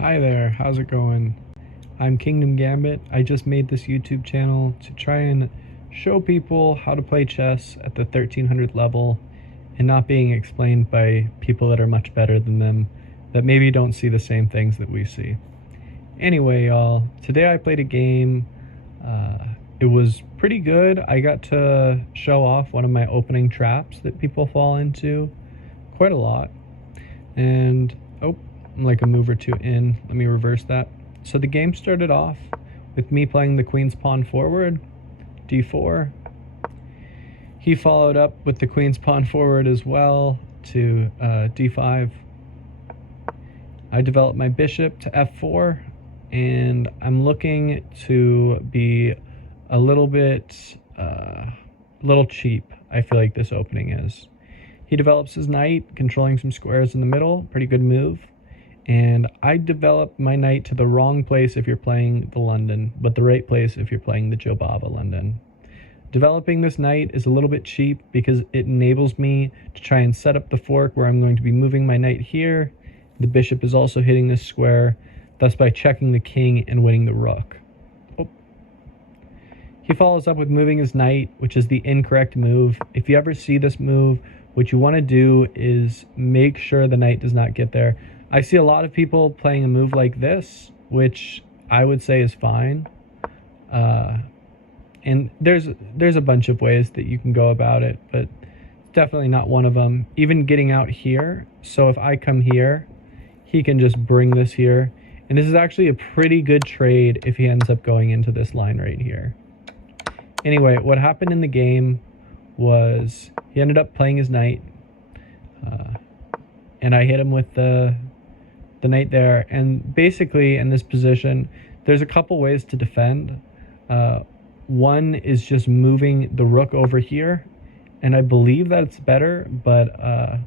Hi there, how's it going? I'm Kingdom Gambit. I just made this YouTube channel to try and show people how to play chess at the 1300 level and not being explained by people that are much better than them that maybe don't see the same things that we see. Anyway, y'all, today I played a game. It was pretty good. I got to show off one of my opening traps that people fall into quite a lot. And, oh, I'm like a move or two in. Let me reverse that. So the game started off with me playing the queen's pawn forward, d4. He followed up with the queen's pawn forward as well to d5. I developed my bishop to f4, and I'm looking to be a little bit, little cheap, I feel like this opening is. He develops his knight, controlling some squares in the middle, pretty good move. And I developed my knight to the wrong place if you're playing the London, but the right place if you're playing the Jobava London. Developing this knight is a little bit cheap because it enables me to try and set up the fork where I'm going to be moving my knight here. The bishop is also hitting this square, thus by checking the king and winning the rook. Oh. He follows up with moving his knight, which is the incorrect move. If you ever see this move, what you want to do is make sure the knight does not get there. I see a lot of people playing a move like this, which I would say is fine. And there's a bunch of ways that you can go about it, but it's definitely not one of them. Even getting out here, so if I come here, he can just bring this here. And this is actually a pretty good trade if he ends up going into this line right here. Anyway, what happened in the game was he ended up playing his knight, and I hit him with the knight there. And basically in this position, there's a couple ways to defend. One is just moving the rook over here, and I believe that it's better, but I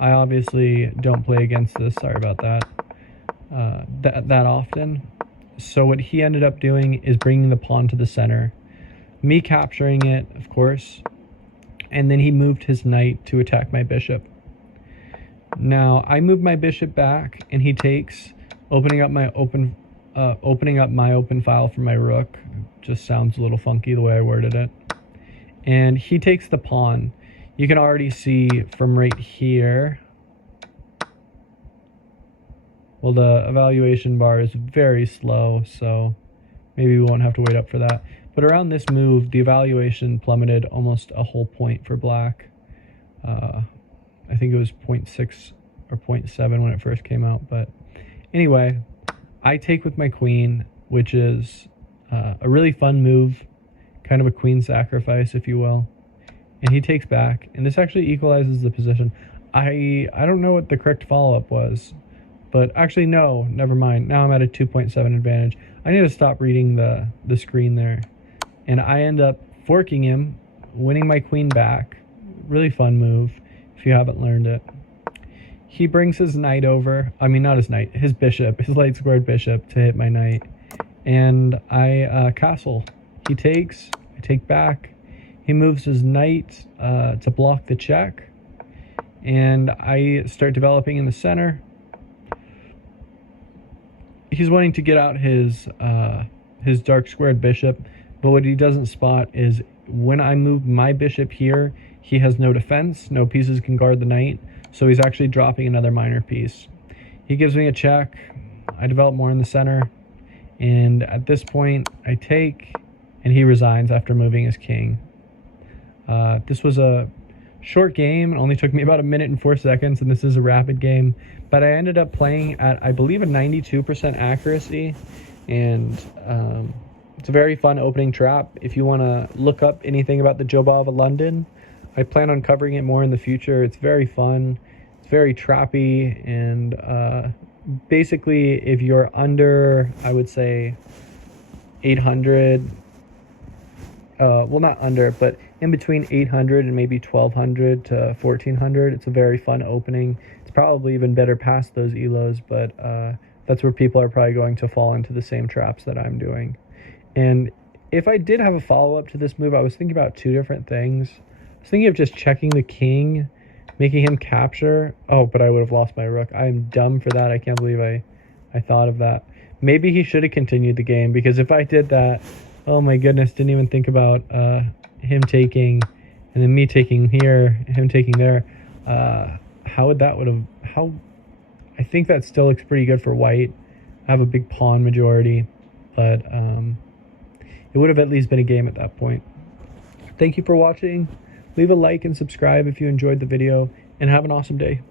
obviously don't play against this, sorry about that, that often. So what he ended up doing is bringing the pawn to the center, me capturing it, of course, and then he moved his knight to attack my bishop. Now I move my bishop back, and he takes, opening up my open file for my rook. Just sounds a little funky the way I worded it. And he takes the pawn. You can already see from right here. Well, the evaluation bar is very slow, so maybe we won't have to wait up for that. But around this move, the evaluation plummeted almost a whole point for black. I think it was 0.6 or 0.7 when it first came out. But anyway, I take with my queen, which is a really fun move, kind of a queen sacrifice, if you will. And he takes back, and this actually equalizes the position. I don't know what the correct follow-up was, but actually no, never mind. Now I'm at a 2.7 advantage. I need to stop reading the screen there. And I end up forking him, winning my queen back. Really fun move if you haven't learned it. He brings his knight over. I mean, not his knight, his bishop, his light squared bishop to hit my knight. And I castle. He takes, I take back. He moves his knight to block the check. And I start developing in the center. He's wanting to get out his dark squared bishop, but what he doesn't spot is when I move my bishop here, he has no defense, no pieces can guard the knight, so he's actually dropping another minor piece. He gives me a check. I develop more in the center, and at this point I take, and he resigns after moving his king. This was a short game. It only took me about 1 minute and 4 seconds, and this is a rapid game, but I ended up playing at, I believe, a 92% accuracy, and it's a very fun opening trap. If you want to look up anything about the Jobava London, I plan on covering it more in the future. It's very fun, it's very trappy, and basically if you're under, I would say, 800, well, not under, but in between 800 and maybe 1200 to 1400, it's a very fun opening. It's probably even better past those elos, but that's where people are probably going to fall into the same traps that I'm doing. And if I did have a follow-up to this move, I was thinking about two different things. I was thinking of just checking the king, making him capture. Oh, but I would have lost my rook. I am dumb for that. I can't believe I I thought of that. Maybe he should have continued the game, because if I did that, oh my goodness, didn't even think about him taking, and then me taking here, him taking there. How would that how? I think that still looks pretty good for white. I have a big pawn majority, but it would have at least been a game at that point. Thank you for watching. Leave a like and subscribe if you enjoyed the video, and have an awesome day.